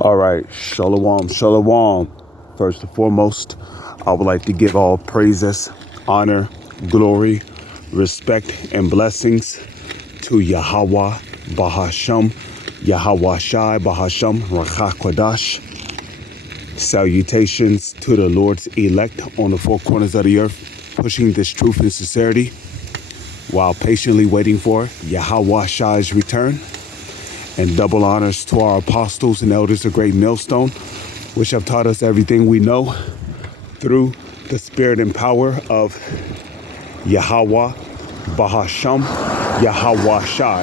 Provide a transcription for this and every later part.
All right, shalom, shalom. First and foremost, I would like to give all praises, honor, glory, respect, and blessings to Yahweh, Bahasham, Yahweh Shai, Bahasham, Rakha Kodash. Salutations to the Lord's elect on the four corners of the earth, pushing this truth and sincerity while patiently waiting for Yahweh Shai's return. And double honors to our apostles and elders of Great Millstone, which have taught us everything we know through the spirit and power of Yahweh, Bahasham, Yahweh Shai.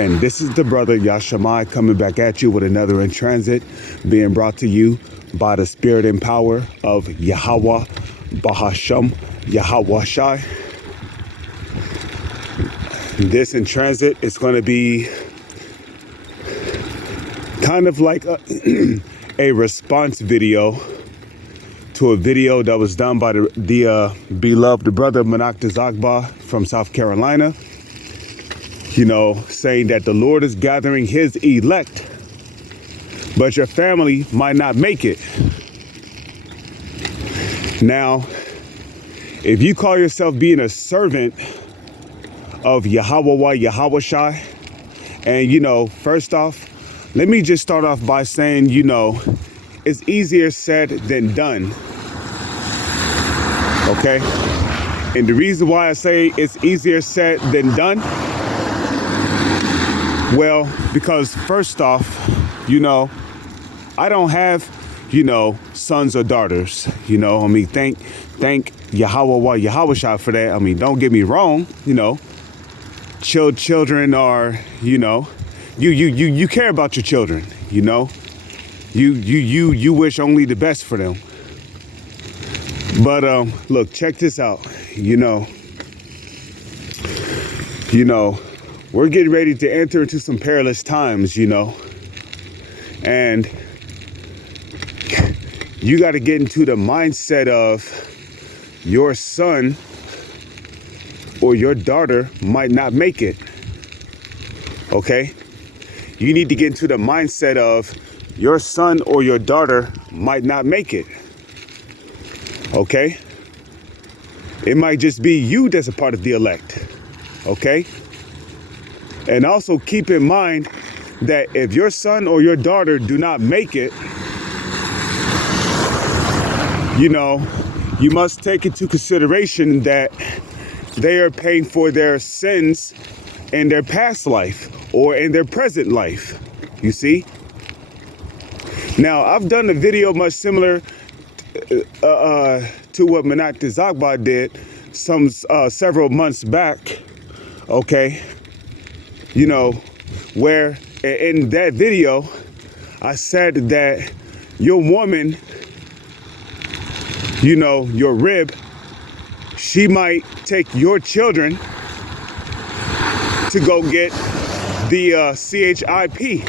And this is the brother Yashamai coming back at you with another in transit, being brought to you by the spirit and power of Yahweh, Bahasham, Yahweh Shai. This in transit is going to be kind of like a response video to a video that was done by the beloved brother Manak Dazagba from South Carolina, saying that the Lord is gathering his elect, but your family might not make it. Now, if you call yourself being a servant of Yahweh, Yahweh Shai, and first off, let me just start off by saying, it's easier said than done. Okay? And the reason why I say it's easier said than done, well, because first off, I don't have, sons or daughters, thank Yahweh, Yahweh Shai for that. Don't get me wrong, children are, you care about your children, you wish only the best for them. But look, check this out. We're getting ready to enter into some perilous times, and you got to get into the mindset of your son or your daughter might not make it. Okay? You need to get into the mindset of your son or your daughter might not make it. Okay? It might just be you that's a part of the elect. Okay? And also keep in mind that if your son or your daughter do not make it, you must take into consideration that they are paying for their sins in their past life or in their present life, you see? Now, I've done a video much similar to what Manak Dazagba did several months back, okay? Where in that video, I said that your woman, your rib, she might take your children to go get the CHIP,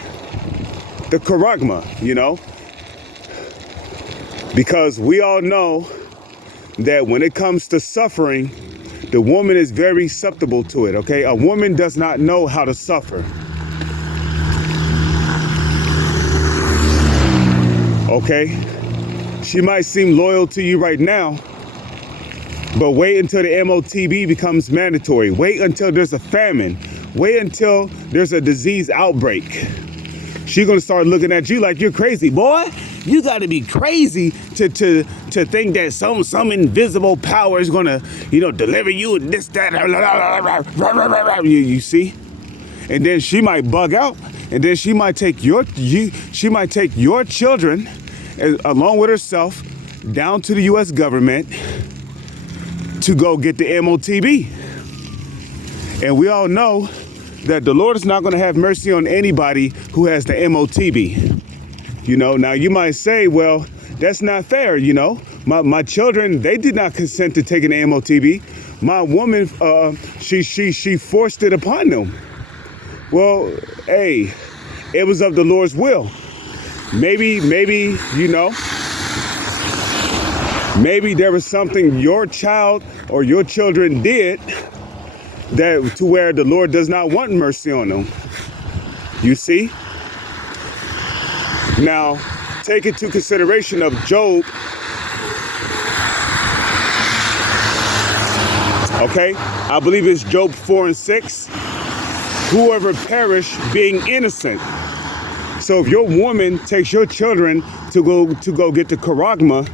the charagma, because we all know that when it comes to suffering, the woman is very susceptible to it, okay? A woman does not know how to suffer. Okay? She might seem loyal to you right now, but wait until the MOTB becomes mandatory. Wait until there's a famine. Wait until there's a disease outbreak. She's gonna start looking at you like you're crazy. Boy, you gotta be crazy to think that some invisible power is gonna, deliver you and this, that, you see? And then she might bug out, and then she might take your children along with herself down to the US government to go get the MOTB. And we all know that the Lord is not going to have mercy on anybody who has the MOTB. Now you might say, well, that's not fair. My children, they did not consent to taking the MOTB. My woman, she forced it upon them. Well, hey, it was of the Lord's will. Maybe, maybe there was something your child or your children did that to where the Lord does not want mercy on them. You see? Now, take into consideration of Job. Okay, I believe it's Job 4 and 6. Whoever perish being innocent. So if your woman takes your children to go get the charagma,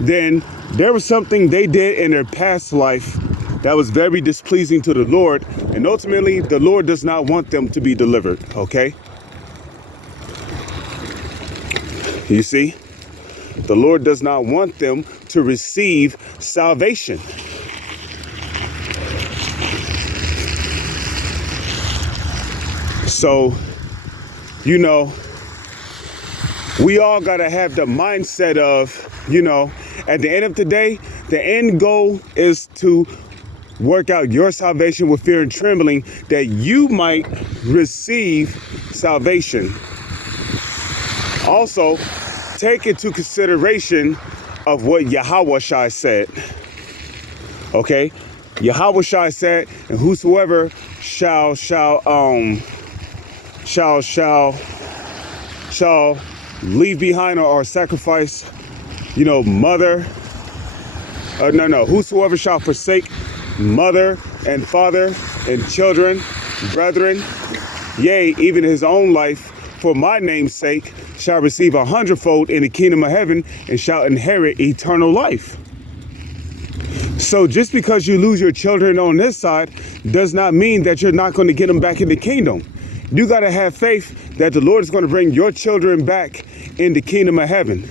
then there was something they did in their past life that was very displeasing to the Lord, and ultimately the Lord does not want them to be delivered. Okay, you see, the Lord does not want them to receive salvation. So, you know, we all got to have the mindset of, you know, at the end of the day, the end goal is to work out your salvation with fear and trembling, that you might receive salvation. Also, take into consideration of what Yahushua said. Okay? Yahushua said, and whosoever shall leave behind or sacrifice, you know, whosoever shall forsake mother and father and children, brethren, yea, even his own life, for my name's sake, shall receive 100-fold in the kingdom of heaven and shall inherit eternal life. So just because you lose your children on this side does not mean that you're not going to get them back in the kingdom. You got to have faith that the Lord is going to bring your children back in the kingdom of heaven.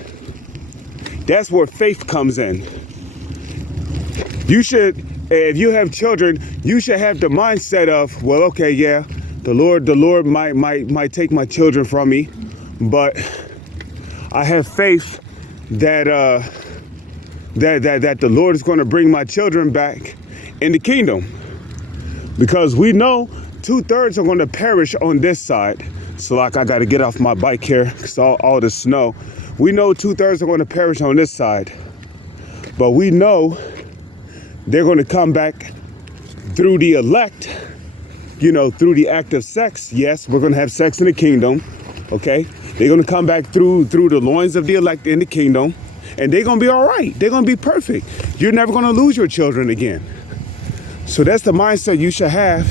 That's where faith comes in. You should, if you have children, you should have the mindset of, well, okay, yeah, the Lord might take my children from me, but I have faith that that the Lord is going to bring my children back in the kingdom, because we know 2/3 are going to perish on this side. So like, I got to get off my bike here because all the snow. We know 2/3 are going to perish on this side, but we know they're going to come back through the elect, you know, through the act of sex. Yes, we're going to have sex in the kingdom. Okay, they're going to come back through the loins of the elect in the kingdom, and they're going to be all right. They're going to be perfect. You're never going to lose your children again. So that's the mindset you should have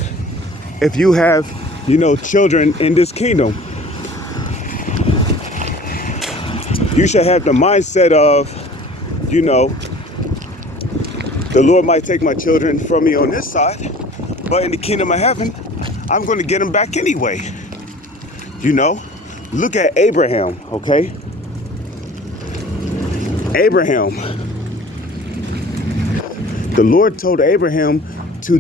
if you have, you know, children in this kingdom. You should have the mindset of, you know, the Lord might take my children from me on this side, but in the kingdom of heaven, I'm going to get them back anyway. You know, look at Abraham, okay? Abraham. The Lord told Abraham to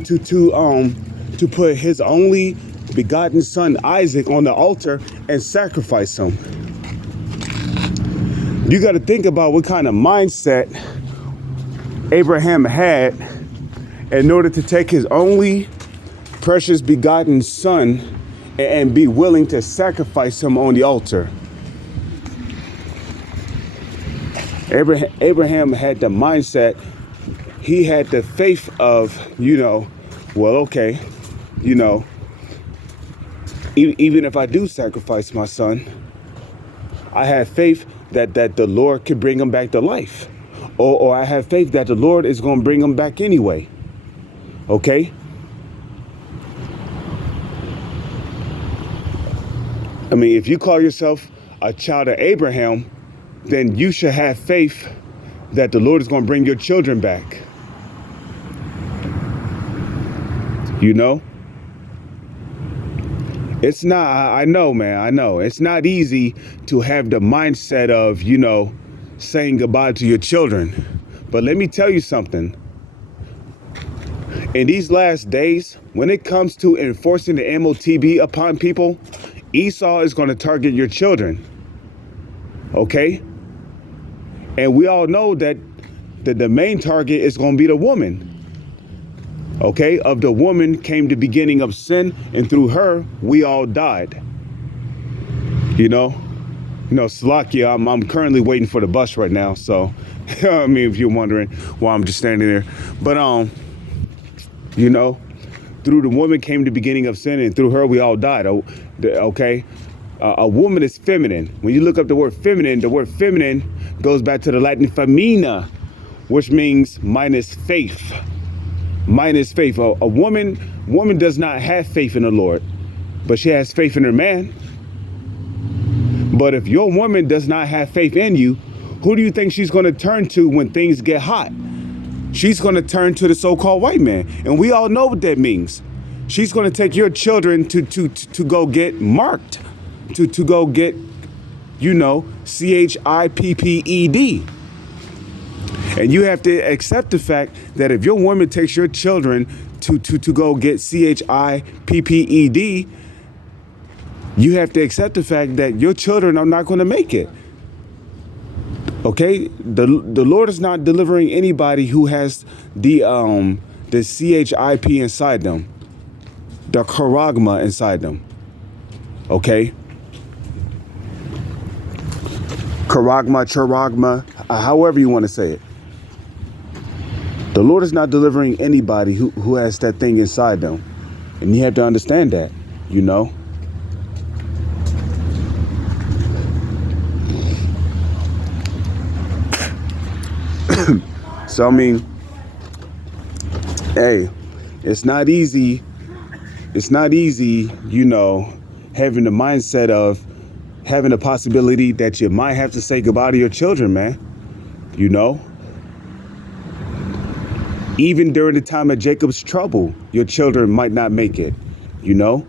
put his only begotten son Isaac on the altar and sacrifice him. You got to think about what kind of mindset Abraham had in order to take his only precious begotten son and be willing to sacrifice him on the altar. Abraham had the mindset, he had the faith of, you know, well, okay, you know, even if I do sacrifice my son, I have faith that the Lord could bring him back to life. Or I have faith that the Lord is going to bring him back anyway. Okay? I mean, if you call yourself a child of Abraham, then you should have faith that the Lord is going to bring your children back. You know? It's not, I know, man, I know. It's not easy to have the mindset of, you know, saying goodbye to your children. But let me tell you something. In these last days, when it comes to enforcing the MOTB upon people, Esau is going to target your children. Okay? And we all know that the main target is going to be the woman. Okay? Of the woman came the beginning of sin, and through her, we all died. You know, Salakia, I'm currently waiting for the bus right now. So, I mean, if you're wondering why I'm just standing there. But, you know, through the woman came the beginning of sin, and through her we all died. Okay? A woman is feminine. When you look up the word feminine goes back to the Latin femina, which means minus faith. Minus faith. A woman does not have faith in the Lord, but she has faith in her man. But if your woman does not have faith in you, who do you think she's going to turn to when things get hot? She's going to turn to the so-called white man. And we all know what that means. She's going to take your children to go get marked, to go get, CHIPPED. And you have to accept the fact that if your woman takes your children to go get CHIPPED, you have to accept the fact that your children are not going to make it. Okay? The Lord is not delivering anybody who has the CHIP inside them, the charagma inside them. Okay? Charagma, however you want to say it. The Lord is not delivering anybody who has that thing inside them. And you have to understand that, So, hey, it's not easy. It's not easy, having the mindset of having the possibility that you might have to say goodbye to your children, man. Even during the time of Jacob's trouble, your children might not make it, You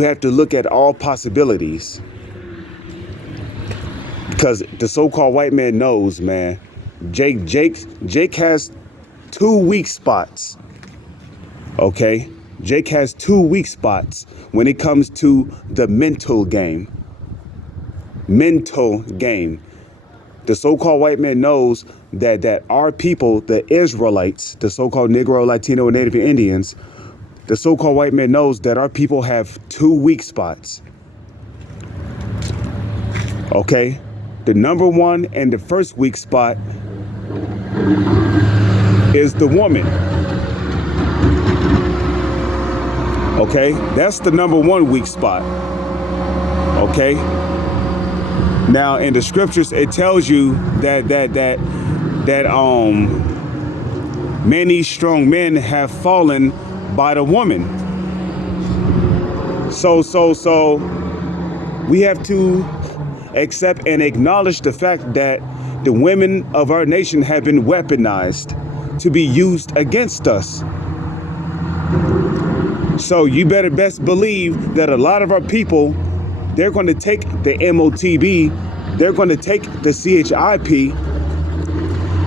have to look at all possibilities. Because the so-called white man knows, man. Jake has 2 weak spots. Okay? Jake has 2 weak spots when it comes to the mental game. Mental game. The so-called white man knows that our people, the Israelites, the so-called Negro, Latino, and Native Indians, the so-called white man knows that our people have 2 weak spots. Okay? The number one and the first weak spot is the woman. Okay? That's the number one weak spot. Okay? Now, in the scriptures, it tells you that many strong men have fallen by the woman. So we have to accept and acknowledge the fact that the women of our nation have been weaponized to be used against us. So you better best believe that a lot of our people, they're going to take the MOTB, they're going to take the CHIP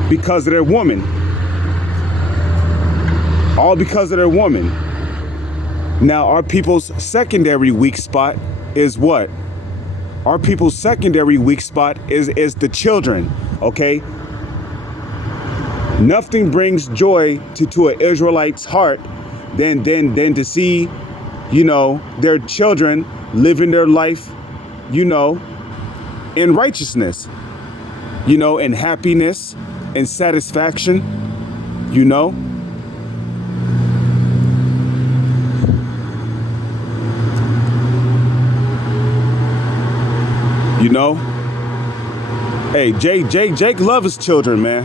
because of their woman. All because of their woman. Now, our people's secondary weak spot is what? Our people's secondary weak spot is the children, okay? Nothing brings joy to an Israelite's heart than to see, their children living their life, in righteousness, in happiness and satisfaction, Hey, Jake loves his children, man.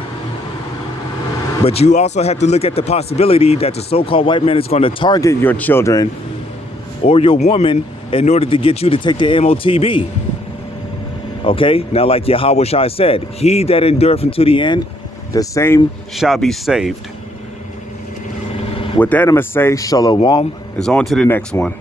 But you also have to look at the possibility that the so-called white man is going to target your children or your woman in order to get you to take the MOTB. Okay? Now, like Yahweh Shai said, he that endureth unto the end, the same shall be saved. With that, I'm going to say, Shalom is on to the next one.